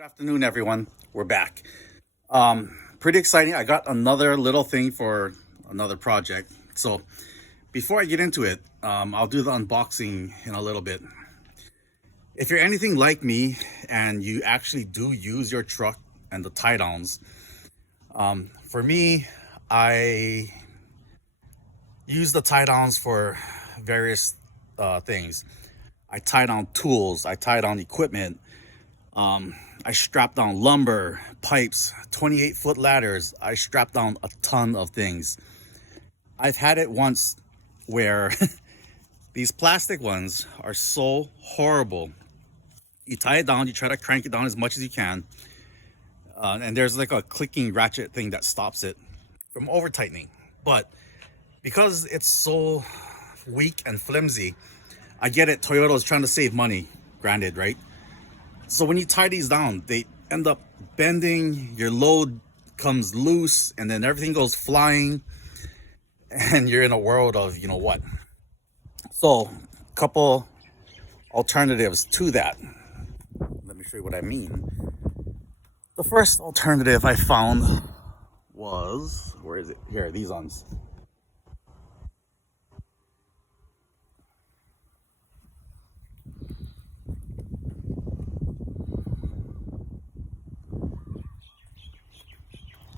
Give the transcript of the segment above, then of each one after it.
Good afternoon, everyone. We're back. Pretty exciting. I got another little thing for another project. So before I get into it, I'll do the unboxing in a little bit. If you're anything like me and you actually do use your truck and the tie downs, for me, I use the tie downs for various things. I tie down tools, I tie down equipment, I strap down lumber, pipes, 28-foot ladders. I strap down a ton of things. I've had it once where these plastic ones are so horrible. You tie it down, you try to crank it down as much as you can, and there's like a clicking ratchet thing that stops it from over tightening. But because it's so weak and flimsy, I get it, Toyota's trying to save money, granted, right? So when you tie these down, they end up bending, your load comes loose, and then everything goes flying, and you're in a world of you know what. So a couple alternatives to that. Let me show you what I mean. The first alternative I found was, where is it? Here, these ones.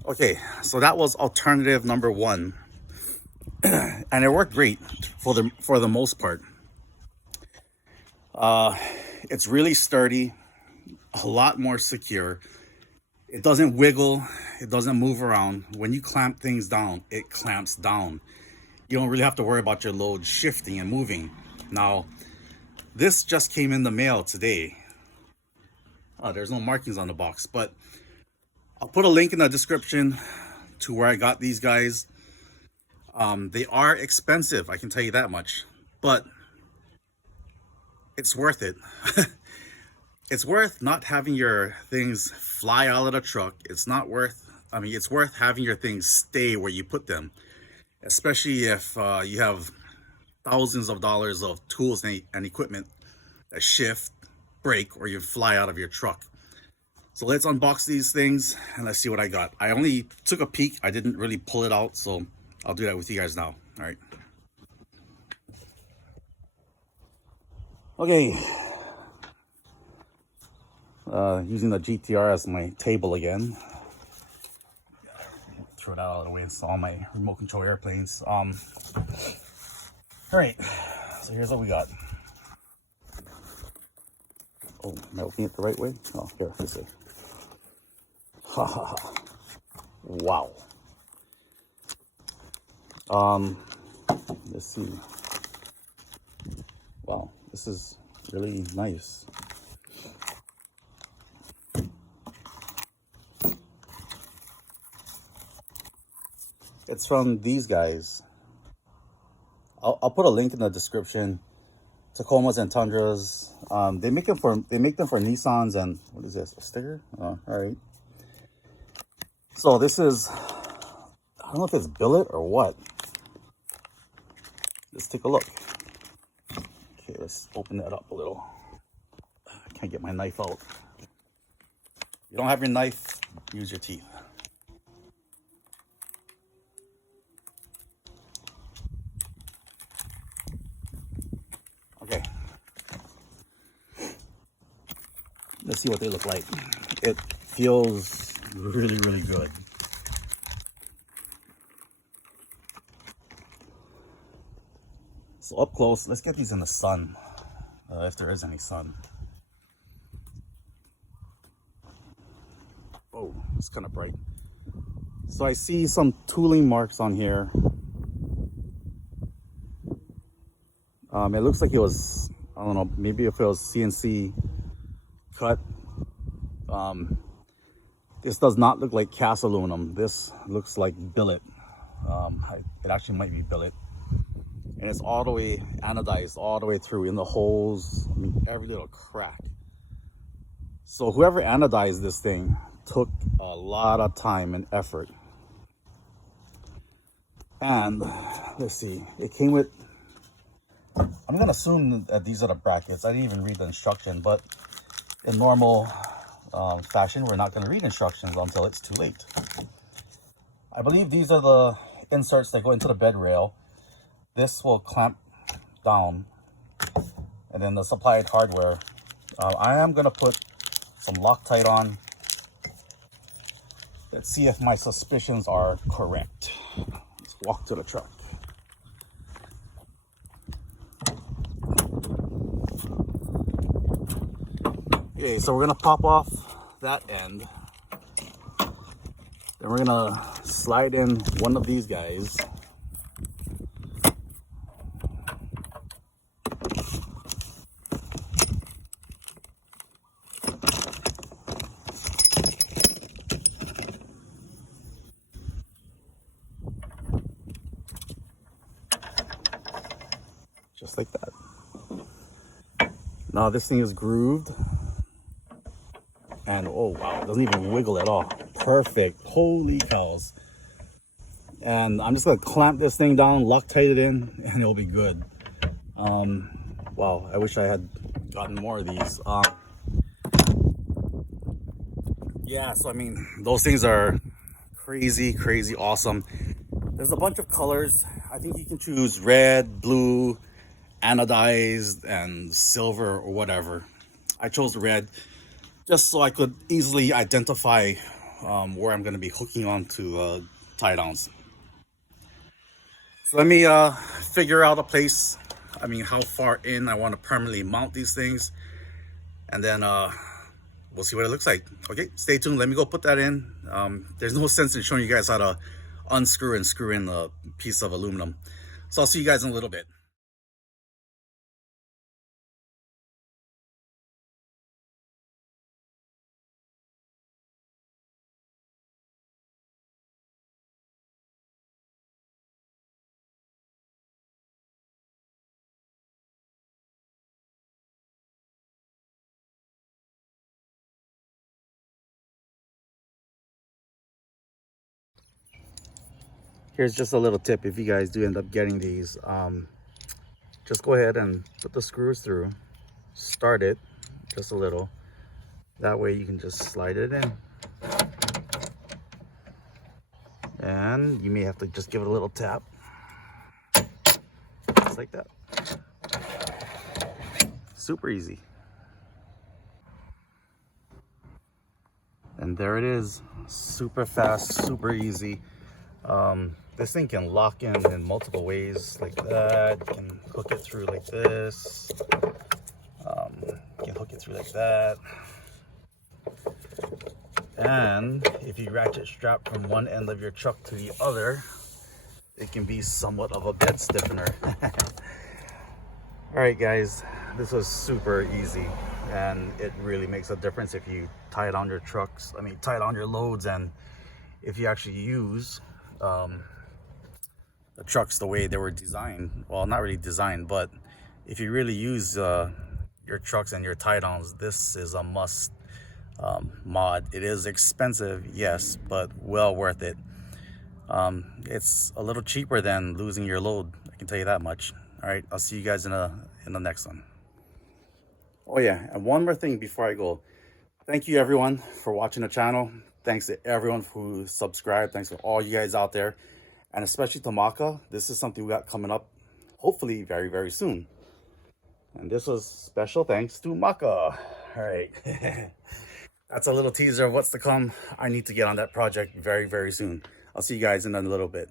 Okay, so that was alternative number one, and it worked great for the most part. It's really sturdy, a lot more secure. It doesn't wiggle, it doesn't move around. When you clamp things down, it clamps down. You don't really have to worry about your load shifting and moving. Now, this just came in the mail today. There's no markings on the box, but I'll put a link in the description to where I got these guys. They are expensive, I can tell you that much, but it's worth it. It's worth not having your things fly out of the truck. It's not worth, it's worth having your things stay where you put them, especially if you have thousands of dollars of tools and equipment that shift, break, or you fly out of your truck. So let's unbox these things and let's see what I got. I only took a peek. I didn't really pull it out, so I'll do that with you guys now. All right. Okay. Using the GTR as my table again. Throw that out of the way. It's all my remote control airplanes. All right. So here's what we got. Oh, am I opening it the right way? Oh, here, this way. Ha ha ha. Wow. Let's see. Wow, this is really nice. It's from these guys. I'll put a link in the description. Tacomas and Tundras. They make them for Nissans and what is this? A sticker? Oh, all right. So this is, I don't know if it's billet or what. Let's take a look. Okay, let's open that up a little. I can't get my knife out. You don't have your knife, use your teeth. Okay. Let's see what they look like. It feels really, really good. So up close, let's get these in the sun, if there is any sun. Oh, it's kind of bright. So I see some tooling marks on here. It looks like it was, I don't know, maybe if it was CNC cut. This does not look like cast aluminum. This looks like billet. It actually might be billet. And it's all the way anodized, all the way through in the holes. Every little crack. So whoever anodized this thing took a lot of time and effort. And let's see, it came with, I'm gonna assume that these are the brackets. I didn't even read the instruction, but in normal fashion, we're not going to read instructions until it's too late. I believe these are the inserts that go into the bed rail. This will clamp down, and then the supplied hardware. I am going to put some Loctite on. Let's see if my suspicions are correct. Let's walk to the truck. Okay, so we're gonna pop off that end. Then we're gonna slide in one of these guys. Just like that. Now this thing is grooved. And oh wow, it doesn't even wiggle at all. Perfect. Holy cows. And I'm just gonna clamp this thing down, Loctite it in, and it'll be good. Wow, I wish I had gotten more of these. Yeah, so I mean, those things are crazy, crazy awesome. There's a bunch of colors. I think you can choose red, blue, anodized, and silver, or whatever. I chose red just so I could easily identify where I'm going to be hooking onto tie downs. So let me figure out a place. I mean, how far in I want to permanently mount these things, and then we'll see what it looks like. Okay, stay tuned. Let me go put that in. There's no sense in showing you guys how to unscrew and screw in a piece of aluminum. So I'll see you guys in a little bit. Here's just a little tip if you guys do end up getting these. Just go ahead and put the screws through, start it just a little. That way you can just slide it in. And you may have to just give it a little tap. Just like that. Super easy. And there it is. Super fast, super easy. This thing can lock in multiple ways like that. You can hook it through like this. You can hook it through like that. And if you ratchet strap from one end of your truck to the other, it can be somewhat of a bed stiffener. All right, guys, this was super easy, and it really makes a difference if you tie it on your trucks. I mean, tie it on your loads, and if you actually use the trucks the way they were designed. Well, not really designed, but if you really use your trucks and your tie downs, this is a must mod. It is expensive, yes, but well worth it. It's a little cheaper than losing your load, I can tell you that much. All right, I'll see you guys in the next one. Oh yeah, and one more thing before I go. Thank you everyone for watching the channel. Thanks to everyone who subscribed. Thanks to all you guys out there, and especially to Maka. This is something we got coming up, hopefully very, very soon. And this was special thanks to Maka. All right. That's a little teaser of what's to come. I need to get on that project very, very soon. I'll see you guys in a little bit.